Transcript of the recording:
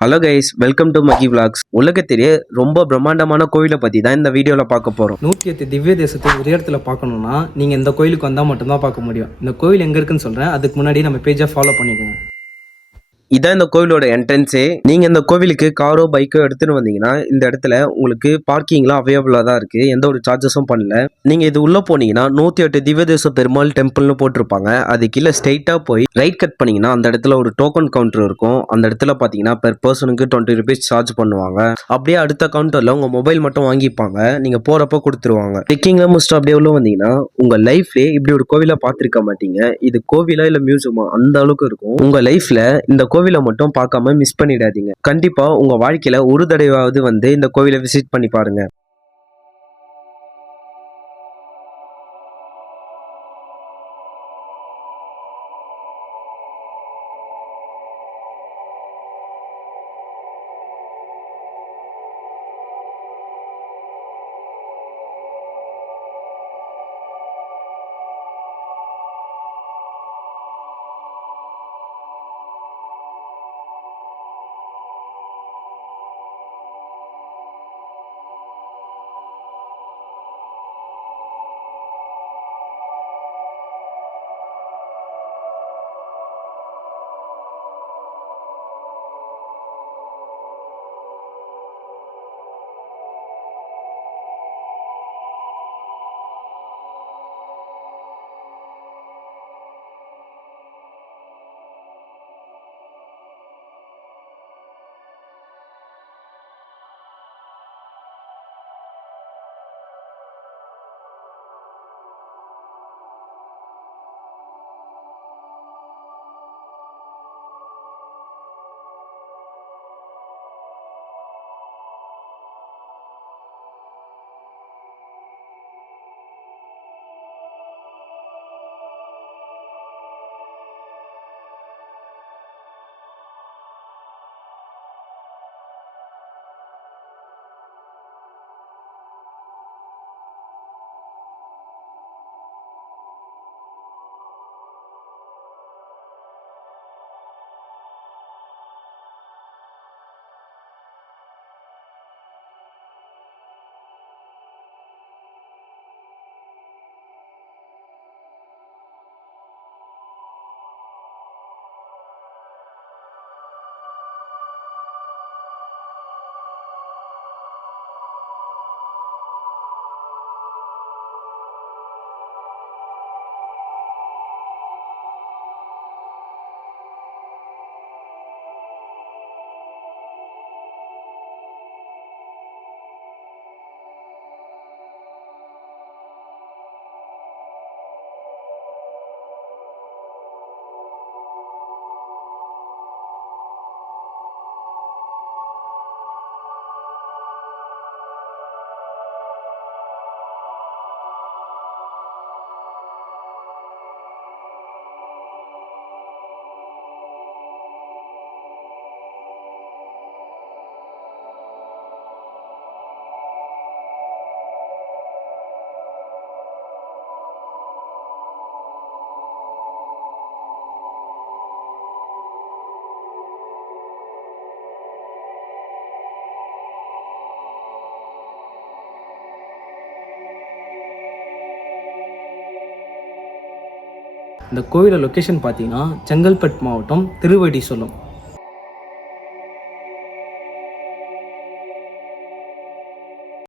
Hello guys, welcome to Magi vlogs. உலகத்திலேயே ரொம்ப பிரம்மாண்டமான கோவிலை பற்றி தான் இந்த வீடியோவில் பார்க்க போகிறோம். 108 திவ்ய தேசத்தை ஒரே இடத்துல பார்க்கணுன்னா நீங்கள் இந்த கோயிலுக்கு வந்தால் மட்டும்தான் பார்க்க முடியும். இந்த கோயில் எங்கே இருக்குன்னு சொல்கிறேன், அதுக்கு முன்னாடி நம்ம பேஜை ஃபாலோ பண்ணிக்கோங்க. இதான் இந்த கோவிலோட என்ட்ரன்ஸே. நீங்கள் இந்த கோவிலுக்கு காரோ பைக்கோ எடுத்துகிட்டு வந்தீங்கன்னா இந்த இடத்துல உங்களுக்கு பார்க்கிங்லாம் அவைலபிளாக தான் இருக்குது. எந்த ஒரு சார்ஜஸும் பண்ணல. நீங்கள் இது உள்ளே போனீங்கன்னா 108 திவ்யதேச பெருமாள் டெம்பிள்னு போட்டிருப்பாங்க. அது கீழே ஸ்ட்ரைட்டாக போய் ரைட் கட் பண்ணிங்கன்னா அந்த இடத்துல ஒரு டோக்கன் கவுண்டர் இருக்கும். அந்த இடத்துல பார்த்தீங்கன்னா பெர் பர்சனுக்கு 20 rupees சார்ஜ் பண்ணுவாங்க. அப்படியே அடுத்த கவுண்டரில் உங்கள் மொபைல் மட்டும் வாங்கிப்பாங்க. நீங்கள் போகிறப்ப கொடுத்துருவாங்க. செக்கிங்கில் முடிச்சுட்டு அப்படியே உள்ள வந்தீங்கன்னா உங்கள் லைஃப்லேயே இப்படி ஒரு கோவிலை பார்த்துருக்க மாட்டீங்க. இது கோவிலா இல்லை மியூசியமா அந்த அளவுக்கு இருக்கும். உங்கள் லைஃப்பில் இந்த கோவிலை மட்டும் பார்க்காம மிஸ் பண்ணிடாதீங்க. கண்டிப்பா உங்க வாழ்க்கையில ஒரு தடவையாவது வந்து இந்த கோவிலை விசிட் பண்ணி பாருங்க. இந்த கோயிலை லொக்கேஷன் பார்த்தீங்கன்னா செங்கல்பட்டு மாவட்டம் திருவடி சொல்லும்.